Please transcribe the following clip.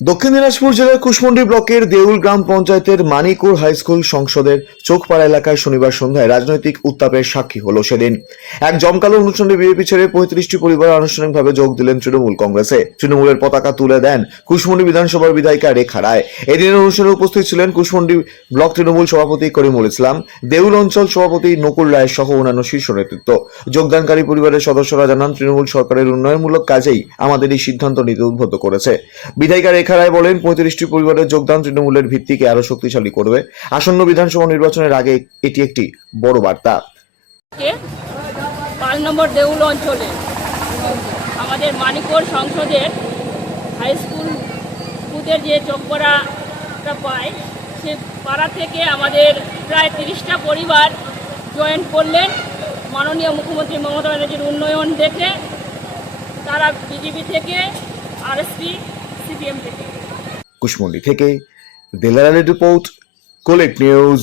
দক্ষিণ দিনাজপুর জেলার কুশমন্ডি ব্লকের দেউল গ্রাম পঞ্চায়েতের মানিকুর হাই স্কুল সংসদের চোখপাড়া এলাকায় শনিবার সন্ধ্যায় রাজনৈতিক উত্তাপের সাক্ষী হলো সেদিন। এক জমকালো অনুষ্ঠানে বিজেপি ছেড়ে পঁয়ত্রিশটি পরিবার আনুষ্ঠানিকভাবে যোগ দিলেন তৃণমূল কংগ্রেসে। তৃণমূলের পতাকা তুলে দেন কুশমন্ডি বিধানসভার বিধায়িকা রেখা রায়। এদিনের অনুষ্ঠানে উপস্থিত ছিলেন কুশমন্ডি ব্লক তৃণমূল সভাপতি করিমুল ইসলাম, দেউল অঞ্চল সভাপতি নকুল রায় সহ অন্যান্য শীর্ষ নেতৃত্ব। যোগদানকারী পরিবারের সদস্যরা জানান, তৃণমূল সরকারের উন্নয়নমূলক কাজেই আমাদের এই সিদ্ধান্ত নিতে উদ্বুদ্ধ করেছে। বিধায়িকা রেখা রায় বলেন, পঁয়ত্রিশটি পরিবারের যোগদান তৃণমূলের ভিত্তিকে আরও শক্তিশালী করবে। আসন্ন বিধানসভা নির্বাচনের আগে এটি একটি বড় বার্তা। পাঁচ নম্বর দেউল অঞ্চলে। আমাদের মানিকর সংসদের হাই স্কুল বুথের যে চকপাড়াটা পায়, সে পাড়া থেকে আমাদের প্রায় তিরিশটা পরিবার জয়েন করলেন। মাননীয় মুখ্যমন্ত্রী মমতা ব্যানার্জির উন্নয়ন দেখে তারা বিজেপি থেকে আরএসপি কুশমন্ডি থেকে দিলারালি রিপোর্ট কোলেক নিউজ।